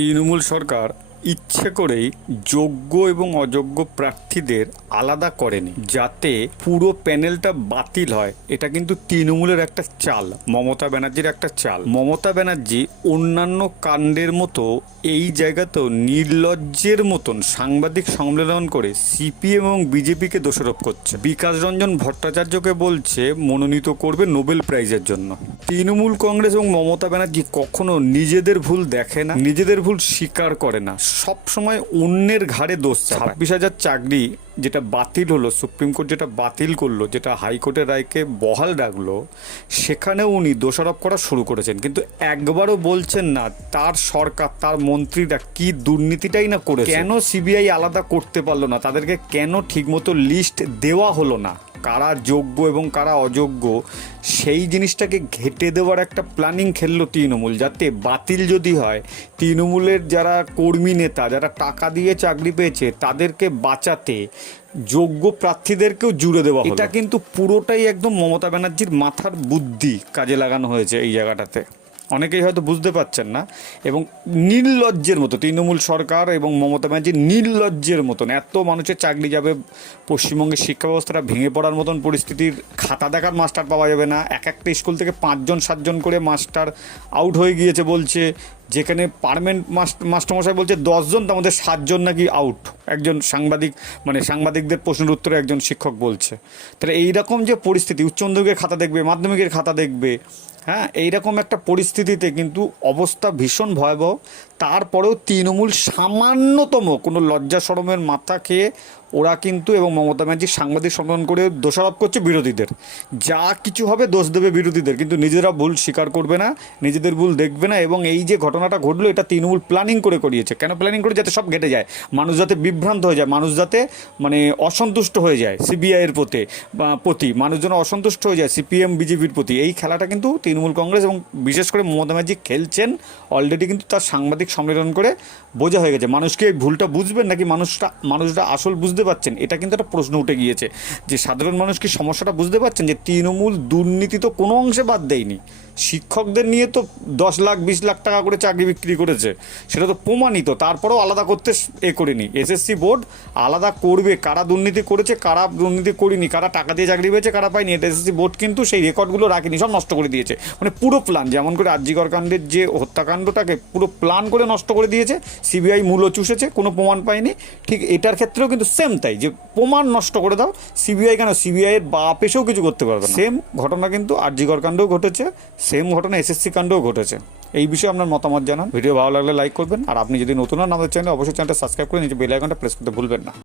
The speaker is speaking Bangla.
তৃণমূল সরকার ইচ্ছে করেই যোগ্য এবং অযোগ্য প্রার্থীদের আলাদা করেনি, যাতে পুরো প্যানেলটা বাতিল হয়। এটা কিন্তু তৃণমূলের একটা চাল, মমতা ব্যানার্জির একটা চাল। মমতা ব্যানার্জি অন্যান্য কাণ্ডের মতো এই জায়গাতেও নির্লজ্জের মতন সাংবাদিক সম্মেলন করে সিপিএম এবং বিজেপিকে দোষারোপ করছে। বিকাশ রঞ্জন ভট্টাচার্যকে বলছে, মনোনীত করবে নোবেল প্রাইজের জন্য। তৃণমূল কংগ্রেস এবং মমতা ব্যানার্জি কখনো নিজেদের ভুল দেখে না, নিজেদের ভুল স্বীকার করে না। সব সময় অন্যের ঘাড়ে দোষ ছাব্বিশ হাজার চাকরি যেটা বাতিল হলো সুপ্রিম কোর্ট যেটা বাতিল করল যেটা হাইকোর্টের রায়কে বহাল রাখল সেখানে উনি দোষারোপ করা শুরু করেছেন। কিন্তু একবারও বলছেন না তার সরকার তার মন্ত্রীরা কি দুর্নীতিটাই না করে কেন সিবিআই আলাদা করতে পারল না? তাদেরকে কেন ঠিকমতো লিস্ট দেওয়া হলো না? কারা যোগ্য এবং কারা অযোগ্য, সেই জিনিসটাকে ঘেটে দেওয়ার একটা প্ল্যানিং খেললো তৃণমূল, যাতে বাতিল যদি হয়, তৃণমূলের যারা কর্মী নেতা, যারা টাকা দিয়ে চাকরি পেয়েছে, তাদেরকে বাঁচাতে যোগ্য প্রার্থীদেরকেও জুড়ে দেওয়া এটা কিন্তু পুরোটাই একদম মমতা ব্যানার্জির মাথার বুদ্ধি কাজে লাগানো হয়েছে এই জায়গাটাতে। অনেকেই হয়তো বুঝতে পারছেন না, এবং নির্লজ্জের মতো, তৃণমূল সরকার এবং মমতা ব্যানার্জি নির্লজ্জের মতন, এত মানুষের চাকরি যাবে, পশ্চিমবঙ্গের শিক্ষা ব্যবস্থাটা ভেঙে পড়ার মতন পরিস্থিতির খাতা দেখার মাস্টার পাওয়া যাবে না, এক একটা স্কুল থেকে পাঁচজন, সাতজন করে মাস্টার আউট হয়ে গিয়েছে বলছে যেখানে পারমানেন্ট মাস্টারমশাই বলছে দশজন, তার মধ্যে সাতজন নাকি আউট একজন সাংবাদিক মানে সাংবাদিকদের প্রশ্নের উত্তরে একজন শিক্ষক বলছে। তাহলে এইরকম যে পরিস্থিতি উচ্চ মাধ্যমিকের খাতা দেখবে, মাধ্যমিকের খাতা দেখবে হ্যাঁ? এইরকম একটা পরিস্থিতিতে কিন্তু অবস্থা ভীষণ ভয়াবহ। তারপরেও তৃণমূল সামান্যতম কোনো লজ্জা সরমের মাথা খেয়ে ওরা কিন্তু এবং মমতা ব্যানার্জি সাংবাদিক সম্মেলন করে দোষারোপ করছে বিরোধীদের। যা কিছু হবে দোষ দেবে বিরোধীদের, কিন্তু নিজেরা ভুল স্বীকার করবে না, নিজেদের ভুল দেখবে না এবং এই যে ঘটনাটা ঘটলো, এটা তৃণমূল প্ল্যানিং করে করিয়েছে। কেন প্ল্যানিং করে? যাতে সব ঘেটে যায়। মানুষ যাতে বিভ্রান্ত হয়ে যায়, মানুষ যাতে মানে অসন্তুষ্ট হয়ে যায় সিবিআইয়ের প্রতি প্রতি, মানুষজন অসন্তুষ্ট হয়ে যায় সিপিএম বিজেপির প্রতি। এই খেলাটা কিন্তু তৃণমূল কংগ্রেস এবং বিশেষ করে মমতা ব্যানার্জি খেলছেন অলরেডি কিন্তু তার সাংবাদিক সম্মেলন করে বোঝা হয়ে গেছে। মানুষকে ভুলটা বুঝবেন নাকি মানুষটা, মানুষরা আসল বুঝতে পারছেন? এটা কিন্তু একটা প্রশ্ন উঠে গিয়েছে যে সাধারণ মানুষ কি সমস্যাটা বুঝতে পারছেন? যে তৃণমূল দুর্নীতি তো কোনো অংশে বাদ দেয়নি। শিক্ষকদের নিয়ে তো দশ লাখ বিশ লাখ টাকা করে চাকরি বিক্রি করেছে। সেটা তো প্রমাণিত। তারপরেও আলাদা করতে এ করেনি। এসএসসি বোর্ড আলাদা করবে। কারা দুর্নীতি করেছে কারা দুর্নীতি করিনি কারা টাকা দিয়ে চাকরি পেয়েছে কারা পায়নি এটা এসএসসি বোর্ড কিন্তু সেই রেকর্ডগুলো রাখেনি সব নষ্ট করে দিয়েছে। মানে পুরো প্ল্যান যেমন করে আর্যিকর কাণ্ডের যে হত্যাকাণ্ডটাকে পুরো প্ল্যান করে নষ্ট করে দিয়েছে সিবিআই মূল্য চুষেছে কোনো প্রমাণ পায়নি। ঠিক এটার ক্ষেত্রেও কিন্তু সেম তাই যে প্রমাণ নষ্ট করে দাও সিবিআই কেন সিবিআই এর বাপ এসেও কিছু করতে পারবে সেম ঘটনা কিন্তু আর্যিকর কাণ্ডও ঘটেছে সেম ঘটনা এসএসসি কাণ্ডও ঘটেছে। এই বিষয়ে আপনার মতামত জানান। ভিডিও ভালো লাগলে লাইক করবেন। আর আপনি যদি নতুন হন আমাদের চ্যানেলে, অবশ্যই চ্যানেলটা সাবস্ক্রাইব করে নিজে বেল আইকনটা প্রেস করতে ভুলবেন না।